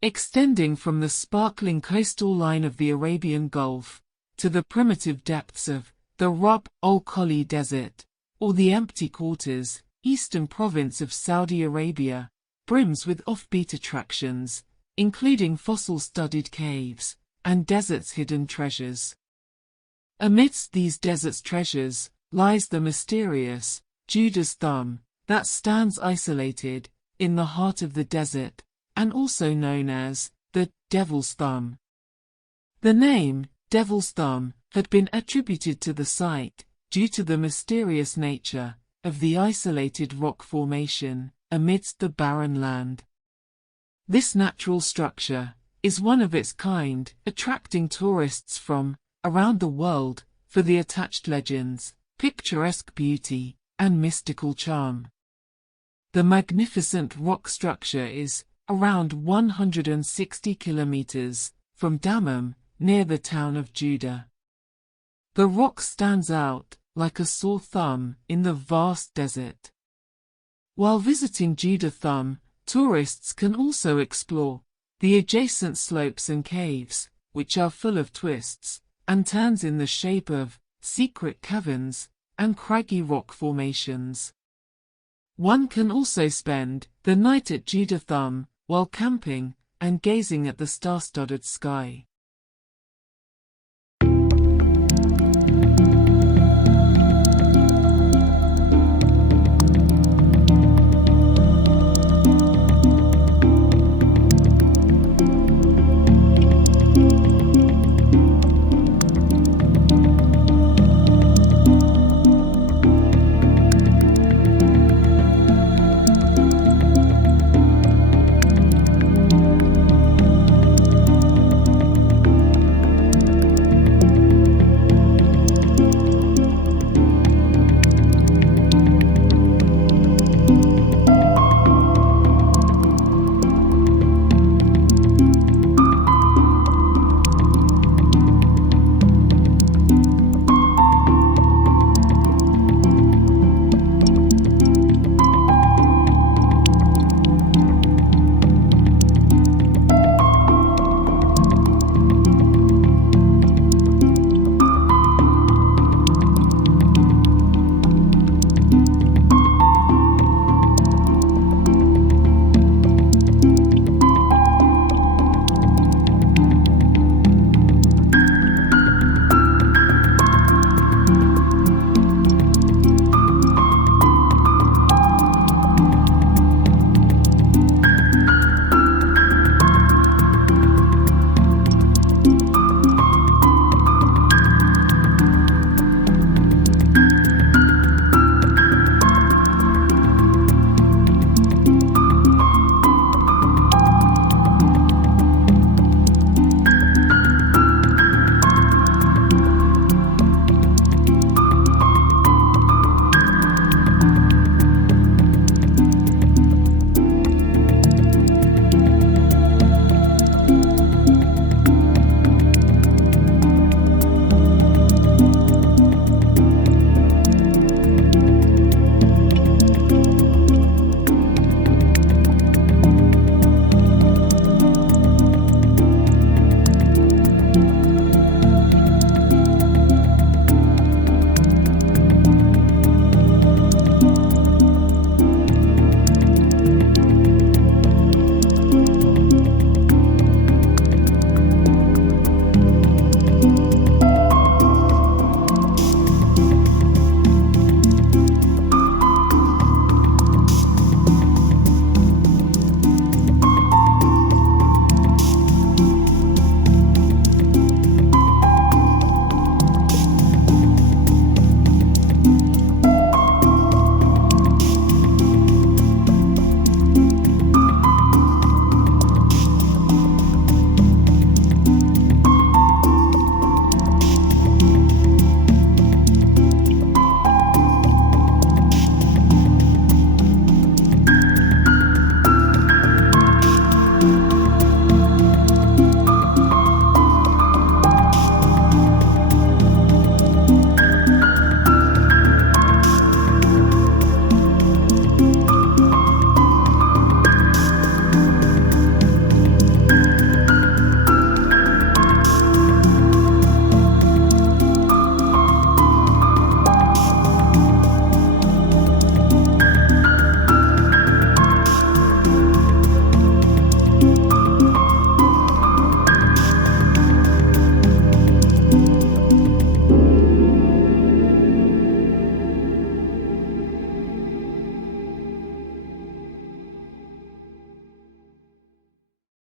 extending from the sparkling coastal line of the Arabian Gulf to the primitive depths of the Rub Al Khali Desert, or the empty quarters, eastern province of Saudi Arabia, brims with offbeat attractions, including fossil-studded caves and desert's hidden treasures. Amidst these desert's treasures lies the mysterious Judah's thumb that stands isolated in the heart of the desert, and also known as the Devil's Thumb. The name Devil's Thumb had been attributed to the site due to the mysterious nature of the isolated rock formation amidst the barren land. This natural structure is one of its kind, attracting tourists from around the world for the attached legends, picturesque beauty, and mystical charm. The magnificent rock structure is around 160 kilometers from Dammam, near the town of Judة. The rock stands out like a sore thumb in the vast desert. While visiting Judة Thumb, tourists can also explore the adjacent slopes and caves, which are full of twists and turns in the shape of secret caverns and craggy rock formations. One can also spend the night at Judة Thumb while camping and gazing at the star-studded sky.